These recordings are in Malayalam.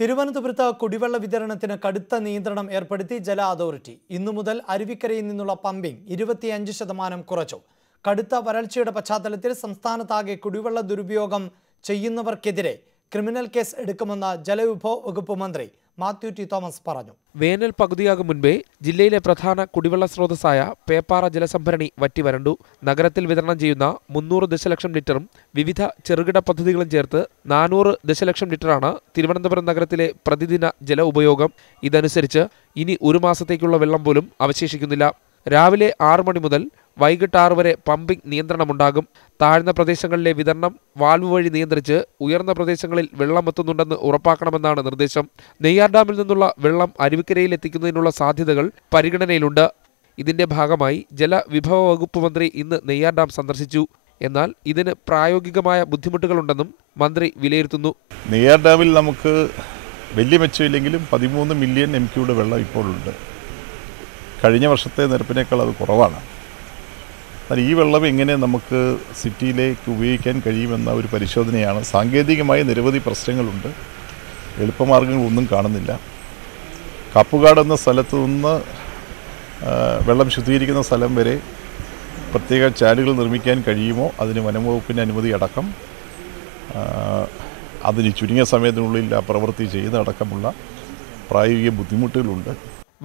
തിരുവനന്തപുരത്ത് കുടിവെള്ള വിതരണത്തിന് കടുത്ത നിയന്ത്രണം ഏർപ്പെടുത്തി ജല അതോറിറ്റി. ഇന്നു മുതൽ അരുവിക്കരയിൽ നിന്നുള്ള പമ്പിംഗ് 25% കുറച്ചു. കടുത്ത വരൾച്ചയുടെ പശ്ചാത്തലത്തിൽ സംസ്ഥാനത്താകെ കുടിവെള്ള ദുരുപയോഗം ചെയ്യുന്നവർക്കെതിരെ ക്രിമിനൽ കേസ് എടുക്കുമെന്ന് ജലവിഭവ വകുപ്പ് മന്ത്രി മാത്യു ടി തോമസ് പറഞ്ഞു. വേനൽ പകുതിയാകും മുൻപേ ജില്ലയിലെ പ്രധാന കുടിവെള്ള സ്രോതസ്സായ പേപ്പാറ ജലസംഭരണി വറ്റിവരണ്ടു. നഗരത്തിൽ വിതരണം ചെയ്യുന്ന 300 ദശലക്ഷം ലിറ്ററും വിവിധ ചെറുകിട പദ്ധതികളും ചേർത്ത് 400 ദശലക്ഷം ലിറ്ററാണ് തിരുവനന്തപുരം നഗരത്തിലെ പ്രതിദിന ജല ഉപയോഗം. ഇതനുസരിച്ച് ഇനി ഒരു മാസത്തേക്കുള്ള വെള്ളം പോലും അവശേഷിക്കുന്നില്ല. രാവിലെ 6 മണി മുതൽ വൈകിട്ട് 6 വരെ പമ്പിംഗ് നിയന്ത്രണമുണ്ടാകും. താഴ്ന്ന പ്രദേശങ്ങളിലെ വിതരണം വാൽവ് വഴി നിയന്ത്രിച്ച് ഉയർന്ന പ്രദേശങ്ങളിൽ വെള്ളം എത്തുന്നുണ്ടെന്ന് ഉറപ്പാക്കണമെന്നാണ് നിർദ്ദേശം. നെയ്യാർ ഡാമിൽ നിന്നുള്ള വെള്ളം അരുവിക്കരയിൽ എത്തിക്കുന്നതിനുള്ള സാധ്യതകൾ പരിഗണനയിലുണ്ട്. ഇതിന്റെ ഭാഗമായി ജലവിഭവ വകുപ്പ് മന്ത്രി ഇന്ന് നെയ്യാർ ഡാം സന്ദർശിച്ചു. എന്നാൽ ഇതിന് പ്രായോഗികമായ ബുദ്ധിമുട്ടുകളുണ്ടെന്നും മന്ത്രി വിലയിരുത്തുന്നു. നെയ്യാർ ഡാമിൽ നമുക്ക് വലിയ മെച്ചമില്ലെങ്കിലും 13 മില്യൺ MQയുടെ വെള്ളം ഇപ്പോഴുണ്ട്. കഴിഞ്ഞ വർഷത്തെ നിരപ്പിനേക്കാൾ അത് കുറവാണ്. എന്നാൽ ഈ വെള്ളം എങ്ങനെ നമുക്ക് സിറ്റിയിലേക്ക് ഉപയോഗിക്കാൻ കഴിയുമെന്ന ഒരു പരിശോധനയാണ്. സാങ്കേതികമായി നിരവധി പ്രശ്നങ്ങളുണ്ട്. എളുപ്പമാർഗ്ഗങ്ങളൊന്നും കാണുന്നില്ല. കാപ്പുകാട് എന്ന സ്ഥലത്തു നിന്ന് വെള്ളം ശുദ്ധീകരിക്കുന്ന സ്ഥലം വരെ പ്രത്യേക ചാലുകൾ നിർമ്മിക്കാൻ കഴിയുമോ, അതിന് വനംവകുപ്പിൻ്റെ അനുമതി അടക്കം, അതിന് ചുരുങ്ങിയ സമയത്തിനുള്ളിൽ ആ പ്രവൃത്തി ചെയ്യുന്നതടക്കമുള്ള പ്രായോഗിക ബുദ്ധിമുട്ടുകളുണ്ട്.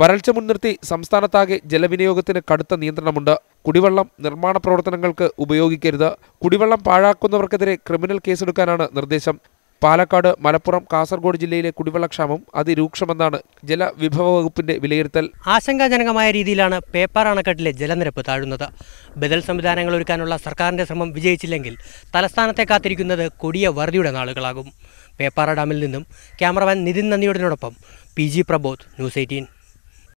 വരൾച്ച മുൻനിർത്തി സംസ്ഥാനത്താകെ ജലവിനിയോഗത്തിന് കടുത്ത നിയന്ത്രണമുണ്ട്. കുടിവെള്ളം നിർമ്മാണ പ്രവർത്തനങ്ങൾക്ക് ഉപയോഗിക്കരുത്. കുടിവെള്ളം പാഴാക്കുന്നവർക്കെതിരെ ക്രിമിനൽ കേസെടുക്കാനാണ് നിർദ്ദേശം. പാലക്കാട്, മലപ്പുറം, കാസർഗോഡ് ജില്ലയിലെ കുടിവെള്ളക്ഷാമം അതിരൂക്ഷമെന്നാണ് ജലവിഭവ വകുപ്പിന്റെ വിലയിരുത്തൽ. ആശങ്കാജനകമായ രീതിയിലാണ് പേപ്പാറ അണക്കെട്ടിലെ ജലനിരപ്പ് താഴുന്നത്. ബദൽ സംവിധാനങ്ങൾ ഒരുക്കാനുള്ള സർക്കാരിന്റെ ശ്രമം വിജയിച്ചില്ലെങ്കിൽ തലസ്ഥാനത്തെ കാത്തിരിക്കുന്നത് കൊടിയ വറുതിയുടെ നാളുകളാകും. പേപ്പാറ ഡാമിൽ നിന്നും ക്യാമറമാൻ നിതിൻ നന്ദിയോടിനോടൊപ്പം PG പ്രബോധ്, ന്യൂസ് 18.